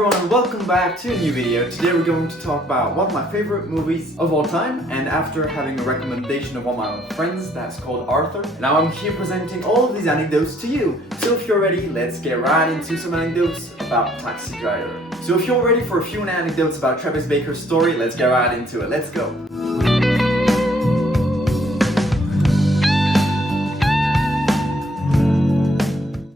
everyone and welcome back to a new video. Today we're going to talk about one of my favorite movies of all time, and after having a recommendation of one of my own friends that's called Arthur, now I'm here presenting all of these anecdotes to you. So if you're ready, let's get right into some anecdotes about Taxi Driver. So if you're ready for a few anecdotes about Travis Baker's story, let's get right into it. Let's go.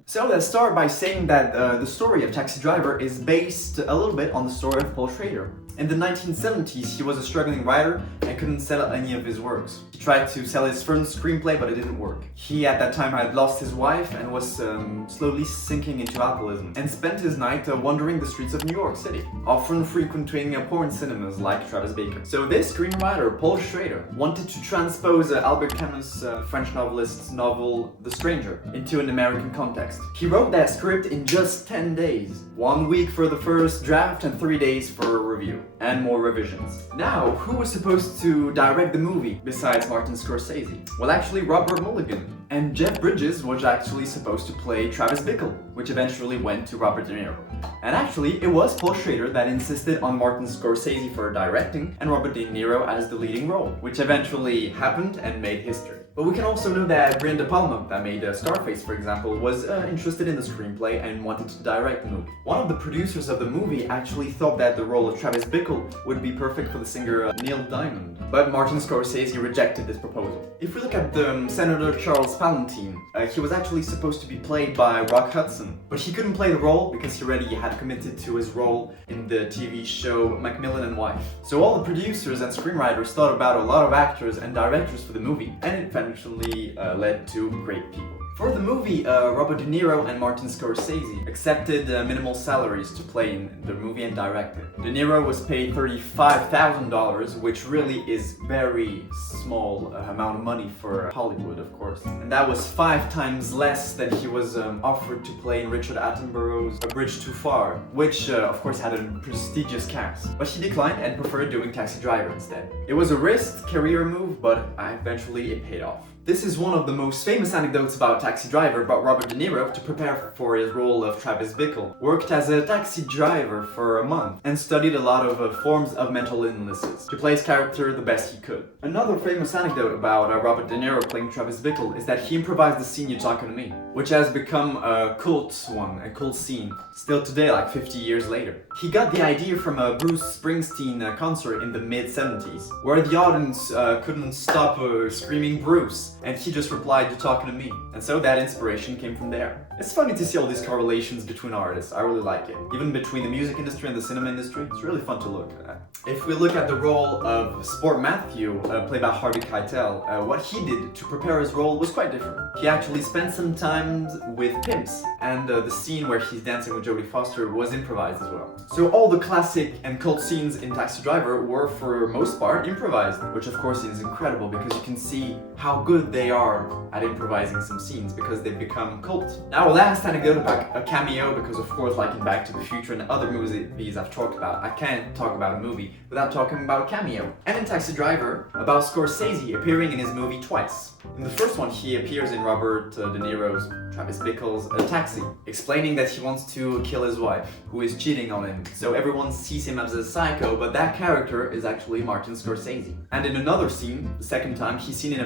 So let's start by saying that the story of Taxi Driver is based a little bit on the story of Paul Schrader. In the 1970s, he was a struggling writer and couldn't sell any of his works. He tried to sell his first screenplay, but it didn't work. He at that time had lost his wife and was slowly sinking into alcoholism, and spent his night wandering the streets of New York City, often frequenting porn cinemas like Travis Baker. So this screenwriter, Paul Schrader, wanted to transpose Albert Camus' French novelist's novel The Stranger into an American context. He wrote that script in just 10 days, 1 week for the first draft and 3 days for a review, and more revisions. Now, who was supposed to direct the movie besides Martin Scorsese? Well, actually Robert Mulligan. And Jeff Bridges was actually supposed to play Travis Bickle, which eventually went to Robert De Niro. And actually, it was Paul Schrader that insisted on Martin Scorsese for directing and Robert De Niro as the leading role, which eventually happened and made history. But we can also know that Brian De Palma, that made Scarface for example, was interested in the screenplay and wanted to direct the movie. One of the producers of the movie actually thought that the role of Travis Bickle would be perfect for the singer Neil Diamond, but Martin Scorsese rejected this proposal. If we look at Senator Charles Palantine, he was actually supposed to be played by Rock Hudson, but he couldn't play the role because he already had committed to his role in the TV show Macmillan and Wife. So all the producers and screenwriters thought about a lot of actors and directors for the movie, and it eventually led to great people. For the movie, Robert De Niro and Martin Scorsese accepted minimal salaries to play in the movie and direct it. De Niro was paid $35,000, which really is very small amount of money for Hollywood, of course. And that was 5 times less than he was offered to play in Richard Attenborough's A Bridge Too Far, which of course had a prestigious cast. But he declined and preferred doing Taxi Driver instead. It was a risk career move, but eventually it paid off. This is one of the most famous anecdotes about Taxi Driver, but Robert De Niro, to prepare for his role of Travis Bickle, worked as a taxi driver for a month and studied a lot of forms of mental illnesses to play his character the best he could. Another famous anecdote about Robert De Niro playing Travis Bickle is that he improvised the scene You're Talking to Me, which has become a cult scene, still today, like 50 years later. He got the idea from a Bruce Springsteen concert in the mid-70s, where the audience couldn't stop screaming Bruce, and he just replied, "You're talking to me." And so that inspiration came from there. It's funny to see all these correlations between artists. I really like it. Even between the music industry and the cinema industry, it's really fun to look at. If we look at the role of Sport Matthew, played by Harvey Keitel, what he did to prepare his role was quite different. He actually spent some time with pimps, and the scene where he's dancing with Jodie Foster was improvised as well. So all the classic and cult scenes in Taxi Driver were for most part improvised, which of course is incredible because you can see how good they are at improvising some scenes because they've become cult. Now last anecdote about a cameo, because of course like in Back to the Future and other movies I've talked about, I can't talk about a movie without talking about a cameo. And in Taxi Driver, about Scorsese appearing in his movie twice. In the first one he appears in Robert De Niro's Travis Bickle's Taxi, explaining that he wants to kill his wife, who is cheating on him. So everyone sees him as a psycho, but that character is actually Martin Scorsese. And in another scene, the second time, he's seen in a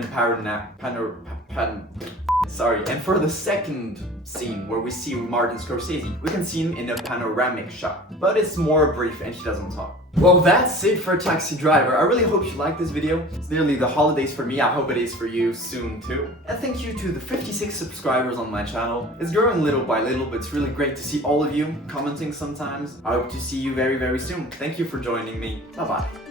and for the second scene where we see Martin Scorsese, we can see him in a panoramic shot, but it's more brief and he doesn't talk. Well, that's it for Taxi Driver. I really hope you liked this video. It's nearly the holidays for me. I hope it is for you soon too. And thank you to the 56 subscribers on my channel. It's growing little by little, but it's really great to see all of you commenting sometimes. I hope to see you very, very soon. Thank you for joining me. Bye-bye.